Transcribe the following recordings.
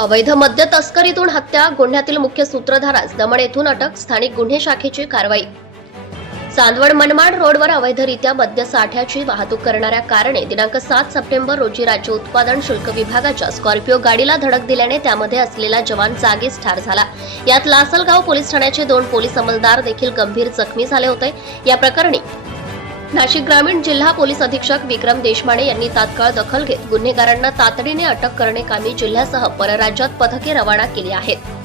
अवैध मद्य तस्करीतून हत्या गुन्ह्यातील मुख्य सूत्रधारास दमण येथून अटक स्थानिक गुन्हे शाखेची कारवाई. चांदवड मनमाड रोडवर अवैधरित्या मद्य साठ्याची वाहतूक करणाऱ्या कारणे दिनांक सात सप्टेंबर रोजी राज्य उत्पादन शुल्क विभागाच्या स्कॉर्पिओ गाडीला धडक दिल्याने त्यामध्ये असलेला जवान जागीच ठार झाला. यात लासलगाव पोलीस ठाण्याचे दोन पोलीस अंमलदार देखील गंभीर जखमी झाले होते. या प्रकरणी नाशिक ग्रामीण जिल्हा पोलीस अधीक्षक विक्रम देशमाने यांनी तात्काळ दखल घेत गुन्हेगारांना तातडीने अटक करणे कामी जिल्ह्यासह परराज्यात पथके रवाना केली आहेत.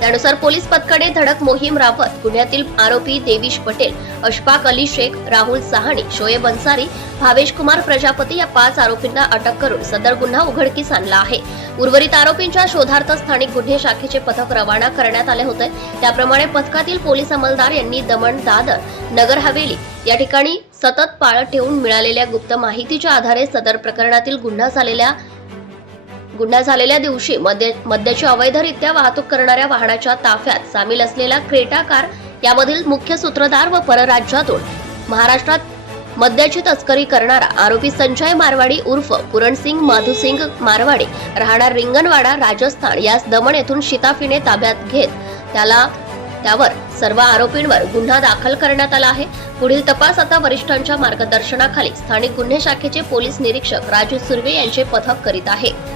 त्यानुसार पोलीस पथकाने धडक मोहीम राबवत गुन्ह्यातील आरोपी देवीश पटेल अशफाक अली शेख राहुल सहाणी शोएब अन्सारी भावेश कुमार प्रजापती या पाच आरोपींना अटक करून सदर गुन्हा उघडकीस आणला आहे. उर्वरित आरोपींच्या शोधार्थ स्थानिक गुन्हे शाखेचे पथक रवाना करण्यात आले होते. त्याप्रमाणे पथकातील पोलीस अंमलदार यांनी दमण दादर नगर हवेली या ठिकाणी सतत पाळत ठेवून मिळालेल्या गुप्त माहितीच्या आधारे सदर प्रकरणातील गुन्हा झालेल्या गुन्हा झालेल्या दिवशी मद्य मद्याची अवैधरित्या वाहतूक करणाऱ्या वाहनाच्या ताफ्यात सामील असलेला क्रेटा कार यामधील मुख्य सूत्रधार व परराज्यातून महाराष्ट्रात मद्याची तस्करी करणारा आरोपी संजय मारवाडी उर्फ पुरणसिंग माधुसिंग मारवाडी राहणार रिंगणवाडा राजस्थान. यास दमण येथून शिताफीने ताब्यात घेत त्याला त्यावर सर्व आरोपींवर गुन्हा दाखल करण्यात आला आहे. पुढील तपास आता वरिष्ठांच्या मार्गदर्शनाखाली. स्थानिक गुन्हे शाखेचे पोलीस निरीक्षक राजू सुर्वे यांचे पथक करीत आहे.